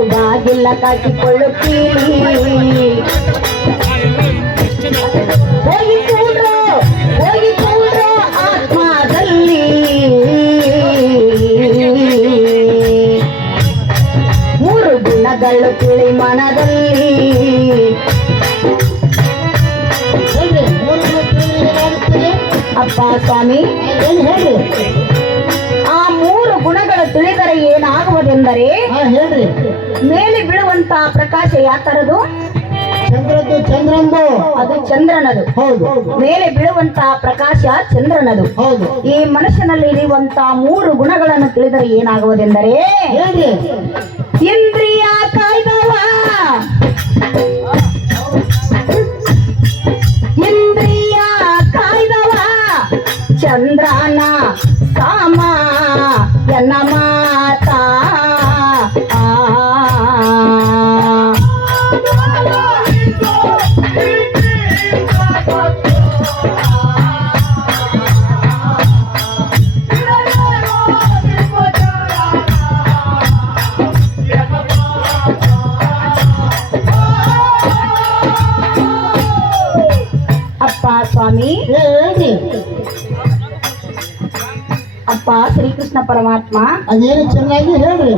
ಮತ್ತು ಬಾಗಿಲ್ಲ ಕಾಕಿಕೊಳ್ಳುತ್ತೀರಿ ಹೋಗಿ ಕೂಡ್ರು ಹೋಗಿ ಕೂಡ್ರು ಆತ್ಮದಲ್ಲಿ. ಮೂರು ಗುಣಗಳು ತಿಳಿ ಮನದಲ್ಲಿ. ಅಪ್ಪ ಸ್ವಾಮಿ ಹೇಳ್ರಿ? ಆ ಮೂರು ಗುಣಗಳು ತಿಳಿದರೆ ಏನಾಗುವುದೆಂದರೆ ಹೇಳ್ರಿ. ಮೇಲೆ ಬೀಳುವಂತ ಪ್ರಕಾಶ ಯಾತರದು ಚಂದ್ರದ್ದು ಚಂದ್ರಂದು. ಅದು ಚಂದ್ರನದು. ಹೌದು. ಮೇಲೆ ಬೀಳುವಂತ ಪ್ರಕಾಶ ಚಂದ್ರನದು. ಹೌದು. ಈ ಮನುಷ್ಯನಲ್ಲಿ ಇರುವಂತ ಮೂರು ಗುಣಗಳನ್ನು ತಿಳಿದರೆ ಏನಾಗುವುದೆಂದರೆ? ಇಂದ್ರಿಯ ಕಾಯ್ದವ ಇಂದ್ರಿಯ ಕಾಯ್ದವ ಚಂದ್ರನ ಕಾಮ ಎನ್ನ ಸ್ವಾಮಿ. ಅಪ್ಪ ಶ್ರೀಕೃಷ್ಣ ಪರಮಾತ್ಮ. ಅದೇನು ಚೆನ್ನಾಗಿ ಹೇಳ್ರಿ.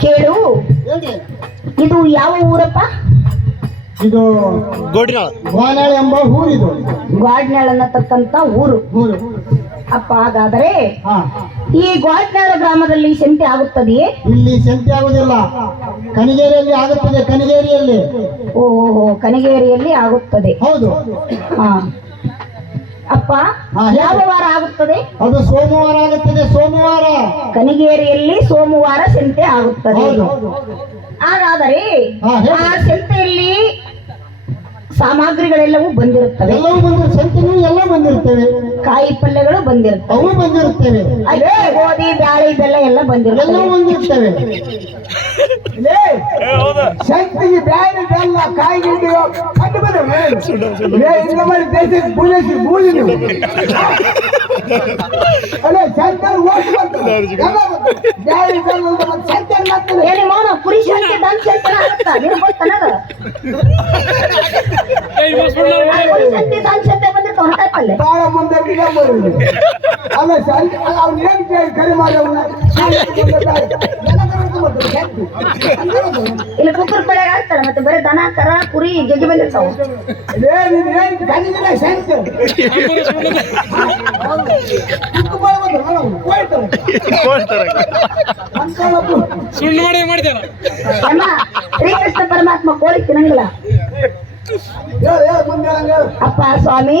ಕೇಳು. ಇದು ಯಾವ ಊರಪ್ಪ? ಇದು ಗೋನಾಳ್ ಎಂಬ ಊರಿದು. ಗ್ವಾಡ್ನಾಳ್ ಅನ್ನತಕ್ಕಂತ ಊರು. ಊರು. ಅಪ್ಪ ಹಾಗಾದರೆ ಈ ಗ್ವಾಡ್ನಾಳ ಗ್ರಾಮದಲ್ಲಿ ಸಂತೆ ಆಗುತ್ತದೆಯೇ? ಇಲ್ಲಿ ಸಂತೆ ಆಗುದಿಲ್ಲ. ಕಣಿಗೇರಿಯಲ್ಲಿ ಆಗುತ್ತದೆ ಕಣಿಗೇರಿಯಲ್ಲಿ. ಓಹೋ ಕಣಿಗೇರಿಯಲ್ಲಿ ಆಗುತ್ತದೆ. ಹೌದು. ಹಾ. ಅಪ್ಪ ಯಾವ ವಾರ ಆಗುತ್ತದೆ? ಅದು ಸೋಮವಾರ ಆಗುತ್ತದೆ ಸೋಮವಾರ. ಕಣಿಗೇರಿಯಲ್ಲಿ ಸೋಮವಾರ ಸಂತೆ ಆಗುತ್ತದೆ. ಹೌದು. ಹಾಗಾದರೆ. ಆ ಸಂತೆಯಲ್ಲಿ ಸಾಮಗ್ರಿಗಳೆಲ್ಲವೂ ಬಂದಿರುತ್ತವೆ. ಎಲ್ಲವೂ ಬಂದಿರ್ ಸಂತೆನೂ ಎಲ್ಲ ಬಂದಿರ್ತೇವೆ ಕಾಯಿ ಪಲ್ಯಗಳು ಬಂದಿರುತ್ತವೆ. ಅವು ಬಂದಿರುತ್ತವೆ. ಅದೇ ಗೋಧಿ ಬ್ಯಾಳಿ ಬೆಲ್ಲ ಎಲ್ಲ ಬಂದಿರುತ್ತವೆ. ಎಲ್ಲವೂ ಬಂದಿರ್ತೇವೆ ಶಕ್ತಿಗೆ ಬ್ಯಾರಿ ಬೆಲ್ಲ ಕಾಯಿ ಗಿಡ್ಡಿ ಕಂಡು ದೇಶ ನೀವು. ಶಂಕರ್ ಓಟ್ ಬರ್ತದೆ ಬೆಲ್ಲ ಅಂತ ಮಾಡ್ತಾರೆ ಏನಿ ಮೌನ ಸಂತೆ ಆಗುತ್ತಾ ನಿನಗೆ ಗೊತ್ತನದ ಕುರಿ ಸಂತೆ ದನ ಸಂತೆ ಬಂದಿರ್ತಾವ ಹೊರಟಾಯ್ ಪಲ್ಯ ಬಾಳ ಮುಂದೆ ಬಿಡ ಬರುದು ಅಲ್ಲ ಶಂಕ ಅವ್ನು ಏನ್ ಕೇಳಿ ಕರೆ ಮಾಡಿ ಅವನ್ನ ಇಲ್ಲಿ ಕುಕ್ಕರ್ ಪಳ್ಯಾಗ ಹಾಕ್ತಾರೆ ಮತ್ತೆ ಬರೀ ದನ ಕರ ಕುರಿ ಜಗ್ಗಿ ಬಂದಿರ್ತಾವ ಏನ್ ಏನ್ ಕಲಿಗಿಲ್ಲ ಶಂಕರ್ ಕುಕ್ಕು ಮಾಡ್ಬೋದು ನಾವು ಹೋಯ್ತಾರೆ ಅಂಕಳಪ್ಪು ಸುಳ್ಳು ಮಾಡಿ ಮಾಡಿದ್ದೇನೆ ಅಮ್ಮ ಶ್ರೀಕೃಷ್ಣ ಪರಮಾತ್ಮ ಕೋಳಿ ತಿನ್ನಂಗಿಲ್ಲ ಹೇಳು ಹೇಳು ಮುಂದೆ ಹಂಗೆ ಹೇಳು. ಅಪ್ಪ ಸ್ವಾಮಿ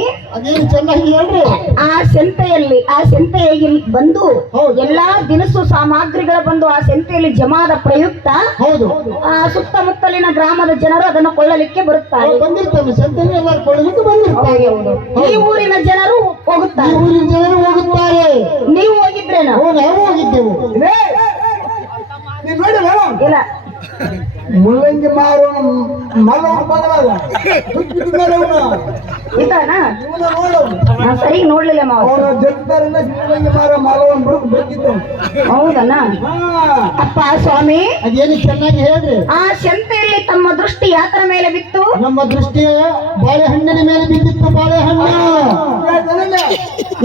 ಚೆನ್ನಾಗಿ ಹೇಳ್ರಿ ಆ ಸಂತೆಯಲ್ಲಿ ಆ ಸಂತೆಯಲ್ಲಿ ಬಂದು ಹೌದು. ಎಲ್ಲಾ ದಿನಸು ಸಾಮಗ್ರಿಗಳು ಬಂದು ಆ ಸಂತೆಯಲ್ಲಿ ಜಮಾದ ಪ್ರಯುಕ್ತ ಹೌದು ಆ ಸುತ್ತಮುತ್ತಲಿನ ಗ್ರಾಮದ ಜನರು ಅದನ್ನು ಕೊಳ್ಳಲಿಕ್ಕೆ ಬರುತ್ತಾರೆ ಈ ಊರಿನ ಜನರು ಹೋಗುತ್ತಾರೆ ಊರಿನ ಜನರು ಹೋಗುತ್ತಾರೆ ನೀವು ಹೋಗಿದ್ರೇನಾ ನಾವು ಹೋಗಿದ್ದೆವು ಇಲ್ಲ ಮುಳ್ಳಂಗಿ ಮಾರು ಮಲ್ಲ ನೋಡು. ನಾನ್ ಸರಿ ನೋಡ್ಲಿಲ್ಲ ಮಾವ. ಅವನ ಜಗತ್ತಾರನ್ನ ಮುಳ್ಳಂಗಿ ಮಾರ ಮಲವನ್ ಬಿಡು ಬೇಕಿತ್ತು ಹೌದನ ಹಾ. ಅಪ್ಪ ಸ್ವಾಮಿ. ಅದೇನು ಚೆನ್ನಾಗಿ ಹೇಳ್ರಿ. ಆ ಶಂತೆಯಲ್ಲಿ ತಮ್ಮ ದೃಷ್ಟಿ ಯಾತ್ರ ಮೇಲೆ ಬಿತ್ತು? ನಮ್ಮ ದೃಷ್ಟಿ ಬಾಳೆಹಣ್ಣಿನ ಮೇಲೆ ಬಿದ್ದಿತ್ತು ಬಾಳೆಹಣ್ಣು.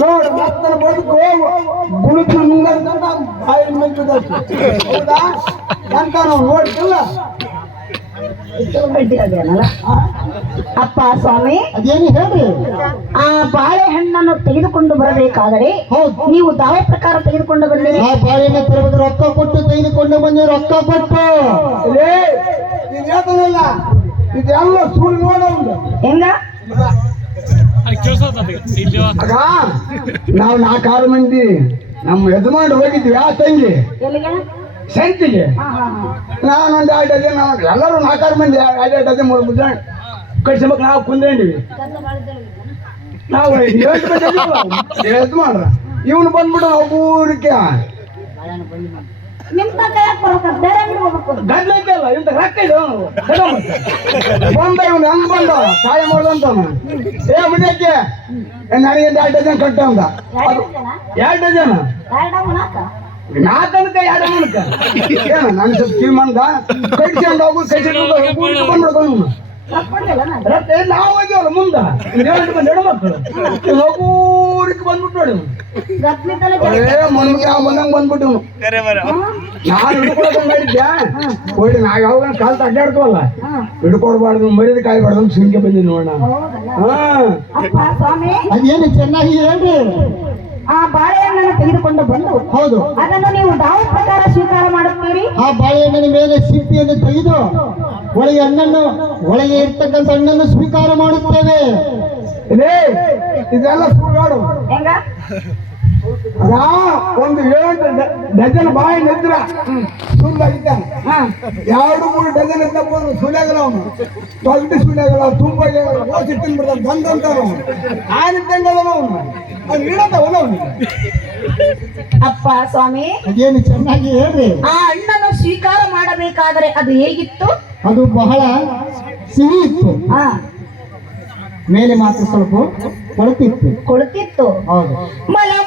ನೋಡು ಮತ್ತನ ಬದುಕು. ಗುಳುಕು ಮಂಜುದಷ್ಟು ಹೌದಾ? ಅಂತ ನಾವು ನೋಡ್ತಿಲ್ಲ ಅಪ್ಪ ಸ್ವಾಮಿ ಅದೇನು ಹೇಳ್ರಿ? ಆ ಬಾಳೆಹಣ್ಣನ್ನು ತೆಗೆದುಕೊಂಡು ಬರಬೇಕಾದರೆ ಹೌದು. ನೀವು ದಾವ ಪ್ರಕಾರ ತೆಗೆದುಕೊಂಡು ಬಂದಿರಿ? ಆ ಬಾಳೆಹಣ್ಣು ತರಬೇಕು ರೊಕ್ಕ ಕೊಟ್ಟು ತೆಗೆದುಕೊಂಡು ಬಂದು ರೊಕ್ಕ ಕೊಟ್ಟು. ಲೇ ಇದು ಹೇಳ್ತಾನಲ್ಲ ಇದೆಲ್ಲ ಸುಳ್ಳು ನೋಡೋದು ಹೆಂಗ? ನಾವು ನಾಲ್ಕಾರು ಮಂದಿ ನಮ್ಮ ಯಜಮಾನ್ ಹೋಗಿದ್ವಿ ಆ ತಂಗಿ. ಸಂತಿಗೆ. ನಾನೊಂದು ಎರಡು ಡಜನ್ ಎಲ್ಲರೂ ನಾಲ್ಕಾರು ಮಂದಿ ಎರಡು ಡಜನ್ ಮೂರು ಮುದ್ದೆ ಕಳ್ಸಬೇಕು ನಾವು ಕುಂದ್ಕೊಂಡಿವಿ ನಾವು ಯಜಮಾನ್ರ. ಇವನು ಬಂದ್ಬಿಟ್ಟು ಹೋಗ್ಬೇಕು. ಗಡ್ಲೈತೆ ಇಂತ ರೊಕ್ಕ ಇದು ಬಂದ ಇವನು ಹೆಂಗ್ ಬಂದ. ಸಹಾಯ ಮಾಡ್ದಂತ ಏ ಮುದ್ದಕ್ಕೆ ನನಗೆ ಎರಡು ಡಜನ್ ಕಟ್ಟ ಎರಡು ಡಜನ್? ನಾಲ್ಕನಕ ಎರಡು ಮನಕ ಏನ ನನ್ನ ಸ್ವಲ್ಪ ಹೋಗು ನಾ? ಎಲ್ಲ ನಾವು ಹೋಗ್ಯವಲ್ಲ ಮುಂದ? ಎರಡು ಹೋಗೂರಿಗೆ ಬಂದ್ಬಿಟ್ಟು ನೋಡಿ. ಮನ್ಗೆ ಯಾವ ಬಂದಂಗ ಬಂದ್ಬಿಟ್ಟು. ನಾನು ಹಿಡ್ಕೊಳಕ್ ಮಾಡಿದ್ದೆ ಹೋಗಿ ನಾವ್ ಯಾವಾಗ ಕಾಲ್ ಅಡ್ಡಾಡ್ತವಲ್ಲ ಹಿಡ್ಕೊಡ್ಬಾರ್ದು ಮರಿದ ಕಾಯ್ಬಾರ್ದು ಅಂತ ಸುಮ್ಕೆ ಬಂದಿನಿ ನೋಡ ಹೌದಲ್ಲ? ಹಾ. ಅಪ್ಪ ಸ್ವಾಮಿ. ಅದೇನು ಚೆನ್ನಾಗಿ ಹೇಳ್ರಿ. ಆ ಬಾಳೆಹಣ್ಣನ್ನು ತೆಗೆದುಕೊಂಡು ಬಂದು ಹೌದು. ಅದನ್ನು ನೀವು ಯಾವ ಪ್ರಕಾರ ಸ್ವೀಕಾರ ಮಾಡುತ್ತೀರಿ? ಆ ಬಾಳೆಹಣ್ಣಿನ ಮೇಲೆ ಸಿಪ್ಪಿಯನ್ನು ತೆಗೆದು ಒಳಗೆ ಹಣ್ಣನ್ನು ಒಳಗೆ ಇರ್ತಕ್ಕಂಥ ಹಣ್ಣನ್ನು ಸ್ವೀಕಾರ ಮಾಡುತ್ತೇವೆ. ಇದೇ ಇದೆಲ್ಲ ಸುಳ್ಳು ಹೆಂಗ? ಅದಾ ಒಂದು ಏಳು ಡಜನ್ ಬಾಯಿ ನಿದ್ರ ಸುಳ್ಳಾಗಿದ್ದಾನೆ ಹಾ. ಎರಡು ಮೂರು ಡಜನ್ ಇದ್ದಪ್ಪ ಅಂದ್ರೆ ಸುಳ್ಯಾಗಲ್ಲ ಅವನು. ದೊಡ್ಡ ಸುಳ್ಯಾಗಲ್ಲ ತುಂಬ ಓಸಿ ತಿನ್ಬಿಡ್ತಾನೆ ಬಂದಂತ ಆನಿದ್ದಂಗಲ್ಲ ಅವನು. ಅವ್ನು ಇಡತ್ತವಲ್ಲ ಅವನು. ಅಪ್ಪ ಸ್ವಾಮಿ. ಅದೇನು ಚೆನ್ನಾಗಿ ಹೇಳ್ರಿ. ಆ ಹಣ್ಣನ್ನು ಸ್ವೀಕಾರ ಮಾಡಬೇಕಾದ್ರೆ ಅದು ಹೇಗಿತ್ತು? ಅದು ಬಹಳ ಸಿಹಿ ಇತ್ತು ಹಾ. ಮೇಲೆ ಮಾತ್ರ ಸ್ವಲ್ಪ ಕೊಳತಿತ್ತು. ಕೊಡುತ್ತಿತ್ತು ಹೌದು. ಮಲಮೂತ್ರ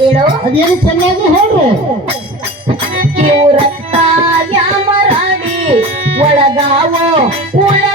ಅದೇನು ಚೆನ್ನಾಗಿ ಹೇಳ್ರಿ. ಕಿವುರತ್ತಾಯ ಮರಾಡಿ ಒಳಗಾವೋ ಒಳಗಿಡಿ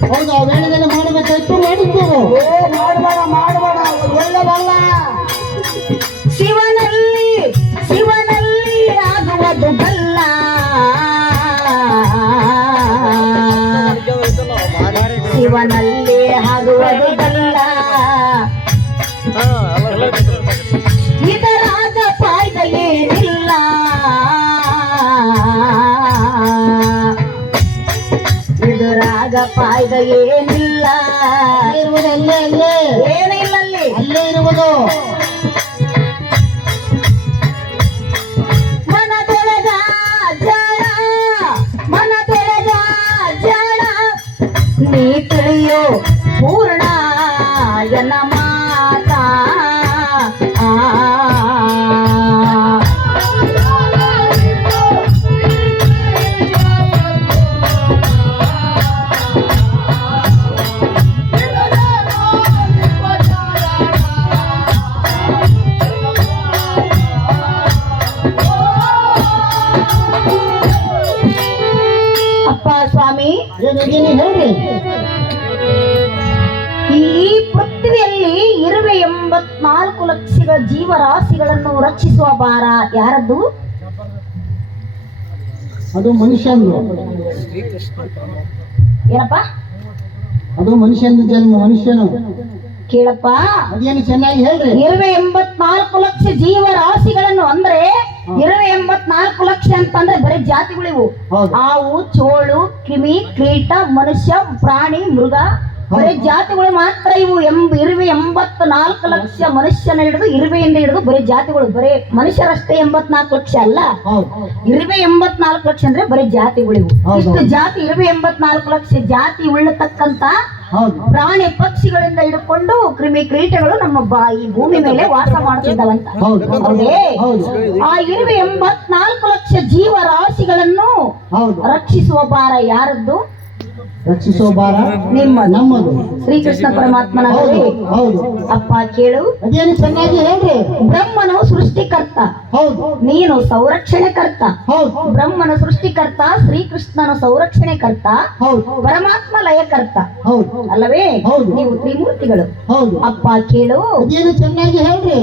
ಹೌದು ಆ ವೇಳೆದಲ್ಲಿ ಮಾಡಬೇಕಾಯ್ತು ಮಾಡಿದ್ದೇವೆ ಮಾಡಬೇಡ ಮಾಡಬೇಡ ಒಳ್ಳೆದಲ್ಲ. ಶಿವನಲ್ಲಿ ಶಿವನಲ್ಲಿ ಆಗುವುದು ಬಲ್ಲ. ಶಿವನಲ್ಲಿ ಆಗುವುದು ಬಲ್ಲ. ಇದರಾಗ ಫಾಯ್ದ ಏನಿಲ್ಲ ಇರುವುದು ರಕ್ಷಿಸುವ ಭಾರ ಯಾರದ್ದು? ಅದು ಮನುಷ್ಯಂದು. ಏನಪ್ಪ? ಅದು ಮನುಷ್ಯನ ಜನ್ಮ ಮನುಷ್ಯನು. ಕೇಳಪ್ಪ. ಅದೇನು ಚೆನ್ನಾಗಿ ಹೇಳ್ರಿ. ಇರುವೆ ಎಂಬತ್ನಾಲ್ಕು ಲಕ್ಷ ಜೀವರಾಶಿಗಳನ್ನು ಅಂದ್ರೆ ಇರುವೆ ಎಂಬತ್ನಾಲ್ಕು ಲಕ್ಷ ಅಂತಂದ್ರೆ ಬರೀ ಜಾತಿಗಳಿವು. ಹಾವು ಚೋಳು ಕ್ರಿಮಿ ಕ್ರೀಟ ಮನುಷ್ಯ ಪ್ರಾಣಿ ಮೃಗ ಬರೀ ಜಾತಿಗಳು ಮಾತ್ರ ಇವು ಎಂಬ ಇರುವೆ ಎಂಬತ್ ನಾಲ್ಕು ಲಕ್ಷ ಮನುಷ್ಯನ ಹಿಡಿದು ಇರುವೆಯಿಂದ ಹಿಡಿದು ಬರೀ ಜಾತಿಗಳು ಬರೀ ಮನುಷ್ಯರಷ್ಟೇ ಎಂಬತ್ನಾಲ್ಕು ಲಕ್ಷ ಅಲ್ಲ? ಇರುವೆ ಎಂಬತ್ನಾಲ್ಕು ಲಕ್ಷ ಅಂದ್ರೆ ಬರೀ ಜಾತಿಗಳು ಇವು ಇಷ್ಟು ಜಾತಿ ಇರುವೆ ಎಂಬತ್ನಾಲ್ಕು ಲಕ್ಷ ಜಾತಿ ಉಳ್ಳತಕ್ಕಂತ ಪ್ರಾಣಿ ಪಕ್ಷಿಗಳಿಂದ ಹಿಡ್ಕೊಂಡು ಕ್ರಿಮಿ ಕ್ರೀಟಗಳು ನಮ್ಮ ಈ ಭೂಮಿ ಮೇಲೆ ವಾಸ ಮಾಡ್ತಿದ್ದಾವಂತ ಹೌದು. ಆ ಇರುವೆ ಎಂಬತ್ನಾಲ್ಕು ಲಕ್ಷ ಜೀವ ರಾಶಿಗಳನ್ನು ರಕ್ಷಿಸುವ ಭಾರ ಯಾರದ್ದು? ರಕ್ಷಿಸೋ ಭಾರ ನಿಮ್ಮ ನಮ್ಮದು. ಶ್ರೀಕೃಷ್ಣ ಪರಮಾತ್ಮನ ಹೌದು ಅಪ್ಪ ಕೇಳು. ಅದೇನು ಚೆನ್ನಾಗಿ ಹೇಳ್ರಿ? ಬ್ರಹ್ಮನು ಸೃಷ್ಟಿಕರ್ತ. ಹೌದು. ನೀನು ಸಂರಕ್ಷಣೆ ಕರ್ತ. ಹೌದು. ಬ್ರಹ್ಮನ ಸೃಷ್ಟಿಕರ್ತ ಶ್ರೀಕೃಷ್ಣನ ಸಂರಕ್ಷಣೆಕರ್ತ ಹೌದು. ಪರಮಾತ್ಮ ಲಯಕರ್ತ ಹೌದು. ಅಲ್ಲವೇ? ಹೌದು. ನೀವು ತ್ರಿಮೂರ್ತಿಗಳು. ಹೌದು. ಅಪ್ಪ ಕೇಳು. ಅದೇನು ಚೆನ್ನಾಗಿ ಹೇಳ್ರಿ?